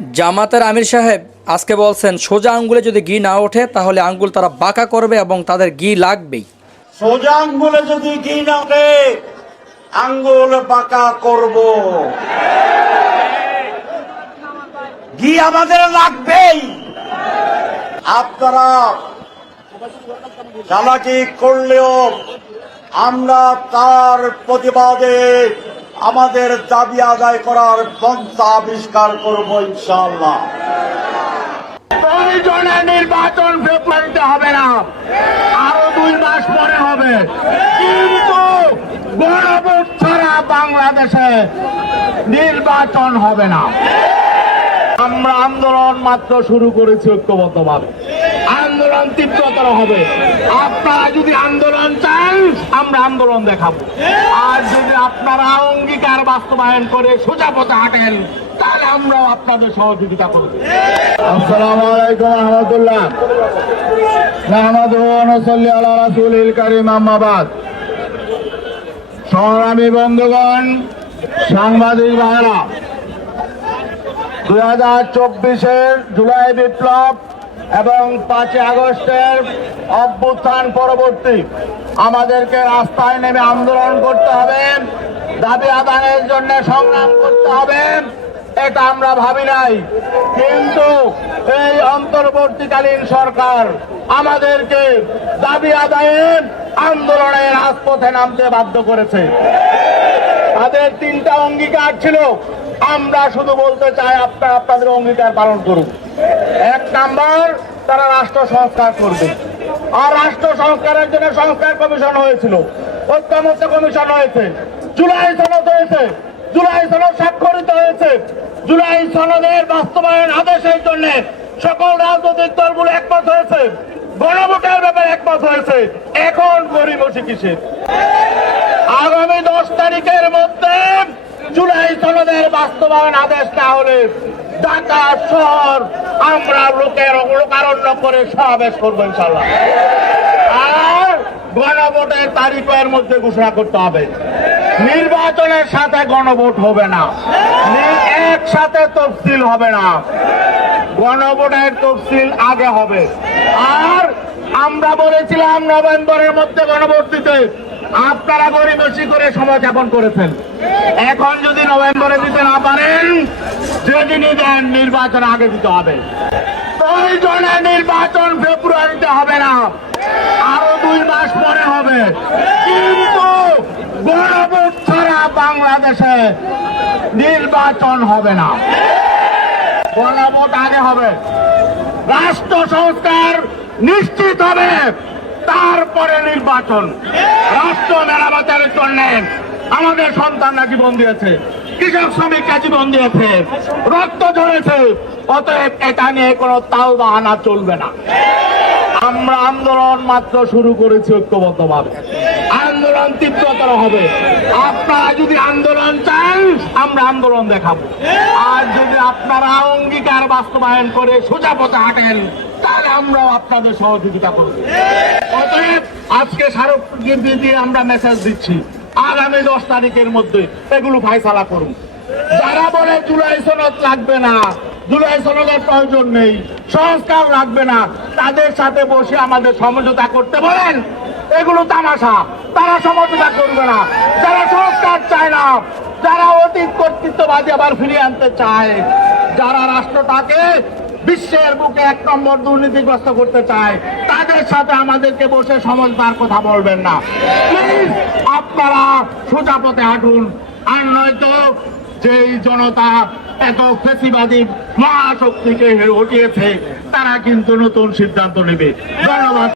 জামাতের আমির সাহেব আজকে বলছেন, সোজা আঙ্গুলে যদি ঘি না ওঠে, তাহলে আঙ্গুল তারা বাঁকা করবে এবং তাদের ঘি লাগবেই। সোজা আঙ্গুলে যদি ঘি না ওঠে, আঙ্গুল বাঁকা করব। ঘি আমাদের লাগবেই। আপনারা চালাকি করলেও আমরা তার প্রতিবাদে আমাদের দাবি আদায় করার পন্থা আবিষ্কার করব ইনশাআল্লাহ। প্রয়োজনে নির্বাচন ফেব্রুয়ারিতে হবে না। আরও দুই মাস পরে হবে। কিন্তু গণভোট ছাড়া বাংলাদেশে নির্বাচন হবে না। আমরা আন্দোলন মাত্র শুরু করেছি ঐক্যবদ্ধভাবে। আন্দোলন তীব্রতর হবে। আপনারা যদি আন্দোলন চান, আমরা আন্দোলন দেখাবো। আর যদি আপনারা অঙ্গীকার বাস্তবায়ন করে সোজা পথে হাঁটেন, তাহলে আমরাও আপনাদের সহযোগিতা করব। আসসালামু আলাইকুম রহমতুল্লাহ। সংগ্রামী বন্ধুগণ, সাংবাদিক ভাইরা দুই হাজার চব্বিশের জুলাই বিপ্লব এবং পাঁচই আগস্টের অভ্যুত্থান পরবর্তী আমাদেরকে রাস্তায় নেমে আন্দোলন করতে হবে, দাবি আদায়ের জন্য সংগ্রাম করতে হবে, এটা আমরা ভাবি নাই। কিন্তু এই অন্তর্বর্তীকালীন সরকার আমাদেরকে দাবি আদায়ের আন্দোলনে রাজপথে নামতে বাধ্য করেছে। তাদের তিনটা অঙ্গীকার ছিল আমরা শুধু বলতে চাই আপনারা আপনাদের অঙ্গীকার পালন করুন। এক নাম্বার, তারা রাষ্ট্র সংস্কার করবে। আর রাষ্ট্র সংস্কারের জন্য সংস্কার কমিশন হয়েছিল। ঐক্যমত্য কমিশন হয়েছে। জুলাই সনদ হয়েছে। জুলাই সনদ স্বাক্ষরিত হয়েছে। জুলাই সনদের বাস্তবায়ন আদেশের জন্য সকল রাজনৈতিক দলগুলো একমত হয়েছে। গণভোটের ব্যাপারে একমত হয়েছে। এখন গরিবসী কিসের? আগামী দশ তারিখের মধ্যে জুলাই সনদের বাস্তবায়ন আদেশ না হলে ঢাকা শহর আমরা লোকের লোকারণ্য করে সমাবেশ করব ইনশাল্লাহ আর গণভোটের তারিখের মধ্যে ঘোষণা করতে হবে। নির্বাচনের সাথে গণভোট হবে না। একসাথে তফসিল হবে না। গণভোটের তফসিল আগে হবে। আর আমরা বলেছিলাম নভেম্বরের মধ্যে গণভোট দিতে। আপনারা গরিবসী করে সময় যাপন করেছেন। এখন যদি নভেম্বরে দিতে না পারেন যেদিনই দেন নির্বাচন আগে দিতে হবে। প্রয়োজনে নির্বাচন ফেব্রুয়ারিতে হবে না। আরও দুই মাস পরে হবে। কিন্তু গণভোট ছাড়া বাংলাদেশে নির্বাচন হবে না। গণভোট আগে হবে। রাষ্ট্র সংস্কার নিশ্চিত হবে। তারপরে নির্বাচন। রাষ্ট্র মেরামতের জন্য আমাদের সন্তানরা জীবন দিয়েছে? কৃষক শ্রমিকরা জীবন দিয়েছে? রক্ত ঝরেছে। অতএব এটা নিয়ে কোনো তাল বাহানা চলবে না। আমরা আন্দোলন মাত্র শুরু করেছি ঐক্যবদ্ধভাবে। আন্দোলন তীব্রতর হবে। আপনারা যদি আন্দোলন চান, আমরা আন্দোলন দেখাবো। আর যদি আপনারা অঙ্গীকার বাস্তবায়ন করে সোজা পথে হাঁটেন, তাহলে আমরাও আপনাদের সহযোগিতা করব। অতএব আজকে স্মারকলিপি দিয়ে আমরা মেসেজ দিচ্ছি। আগামী দশ তারিখের মধ্যে এগুলো ফাইসালা করুন। যারা বলে জুলাই সনদ লাগবে না, জুলাই সনদের প্রয়োজন নেই, সংস্কার লাগবে না, তাদের সাথে বসে আমাদের সমঝোতা করতে বলেন। এগুলো তামাশা, তারা সমঝোতা করবে না। যারা সংস্কার চায় না, যারা অতীত কর্তৃত্ববাদী আবার ফিরিয়ে আনতে চায়, যারা রাষ্ট্রটাকে বিশ্বের বুকে এক নম্বর দুর্নীতিগ্রস্ত করতে চায়, তাদের সাথে আমাদেরকে বসে সমঝোতার কথা বলবেন না। প্লিজ আপনারা সোজা পথে হাঁটুন। আর নয়তো যেই জনতা এত ফেসিবাদী মহাশক্তিকে হটিয়েছে তারা কিন্তু নতুন সিদ্ধান্ত নেবে। ধন্যবাদ।